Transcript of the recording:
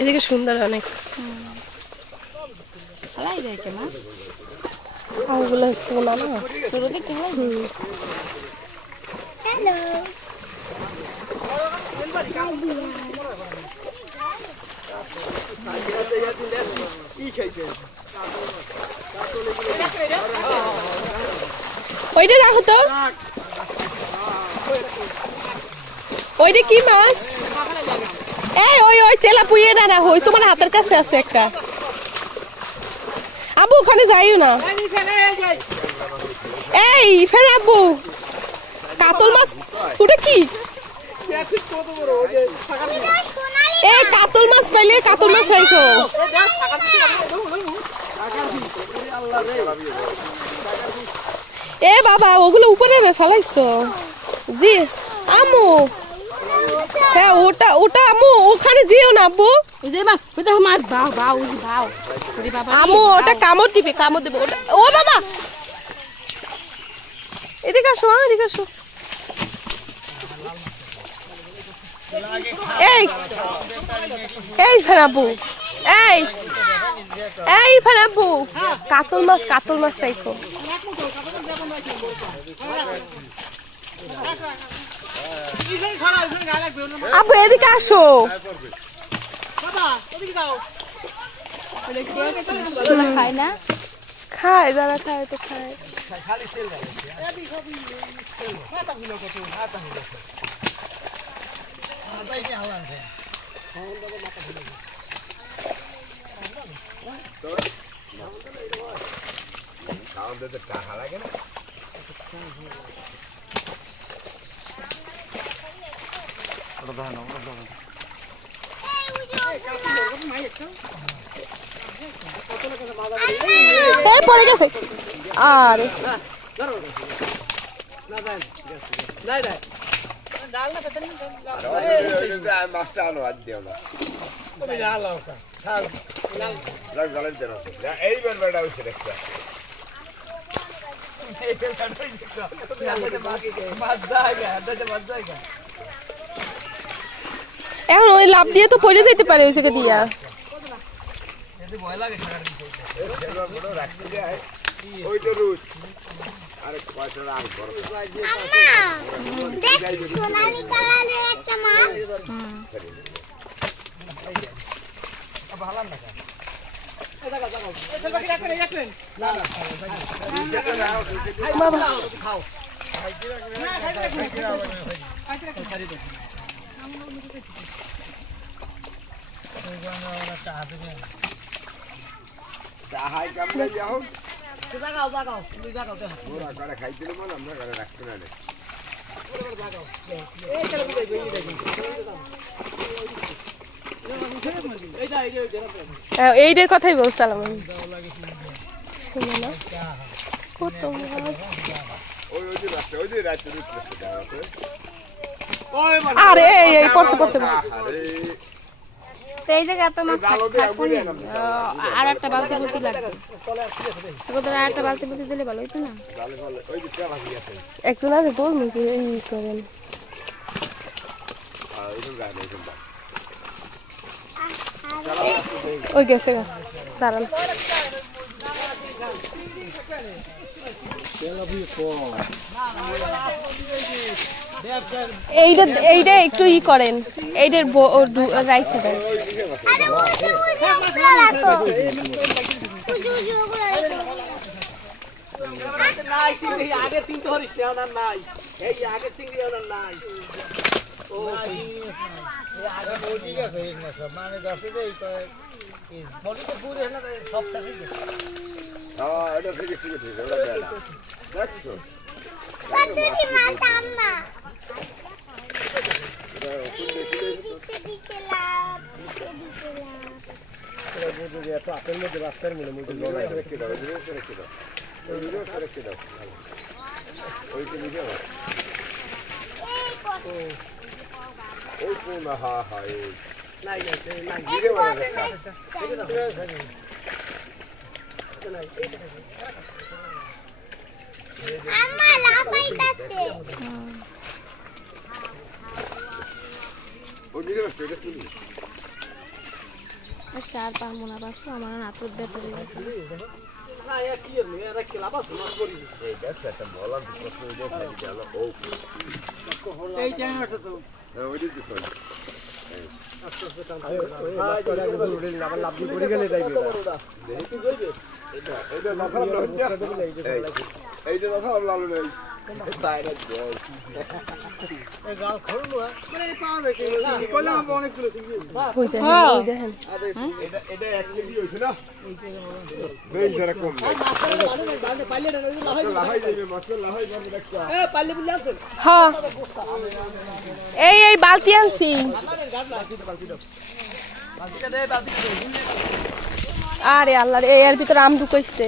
এদিকে সুন্দর অনেক খালাই যায় কে মাছ ওগুলো পোনা না ছোট দেখে হয় হ্যালো ওইটা রাখো তো ওইটা কি মাছ এই ওই ওই তেলাপুয়া না রাখো ওই তোমার হাতের কাছে আছে একটা আবু ওখানে যাইও না এই ফের আবু কাতল মাছ ওটা কি এই কাতল মাছ পাইলে কাতল মাছ রাখো এ বাবা ওগুলো উপরে ফেলাইছো জি আম্মু হ্যাঁ ওটা ওটা আম্মু ওখানে যেও না আব্বু ওই যে মা ওটা মাছ বাও বাও ওই বাও ওরে বাবা আম্মু ওটা কামড় দিবে ওটা ও বাবা এদিকে আসো এদিকে আসো এই এই ফেরাবু এই এই ফেরাবু কাতল মাছ রাখো আব্বু এদিকে আসো খায় না খায় যারা খায় তো খায় পড়ে গেছে আর এখন ওই লাভ দিয়ে তো পড়ে যেতে পারে ওই জায়গা দিয়া সোনালি কালারের একটা মাছ এইটার কথাই বলছিলাম আমি শুনে না কত আরে এই পড়ছে এই জায়গায় এত মাছ থাকবে আর একটা বালতি বলতে লাগবে তোদের আর একটা বালতি বলতে দিলে ভালো হইতো না একজন আরে বলবো যে এই করেন ওই গেছে দাঁড়ান এইটা একটু ই করেন এইটার রাইস দেন আগে তিনটে হরিস নাই এই আগে চিংড়ি নাই ও আগে ঠিক আছে মানে যাচ্ছে যে বলি তো পুরো না সব থাকে এটা ঠিক আছে ওটা দেখছো কতটি মাছ আম্মা আপেল মধ্যে রাস্তার মধ্যে লড়াই রেখে দাও রেখে দাও রেখে দাও ওইটা লিখে দাও ওই কোন হা হা এই নাই নাই লিখে দাও আম্মা লাফাইতাছে ওই লিখে দাও এটা তুলি আচ্ছা আর পারবো না বাপু আমার হাতের ব্যাপারে গেছে না এ কি এর নিয়ে রাখ লাভ আছে না করি এই দেখছ একটা মলা দুটো দিয়ে খাই গেল ও এই টাইম আছে তো ওই দিকে কই এইটা দেখালাম না এইটা দেখালাম লালু নেই বাইরে এই গাল খড়লো মানে পাবে কি কইলাম অনেকগুলো চিংড়ি দেখেন এটা 1 কেজি হইছে না বেশ জরা কম পাইলে না লাহাই যাবে মাছ লাহাই যাবে দেখতা এ পাইলে বলে আছেন হ্যাঁ এই বালতি আনছি আরে আল্লাহ রে এর ভিতরে আম ঢুকাইছে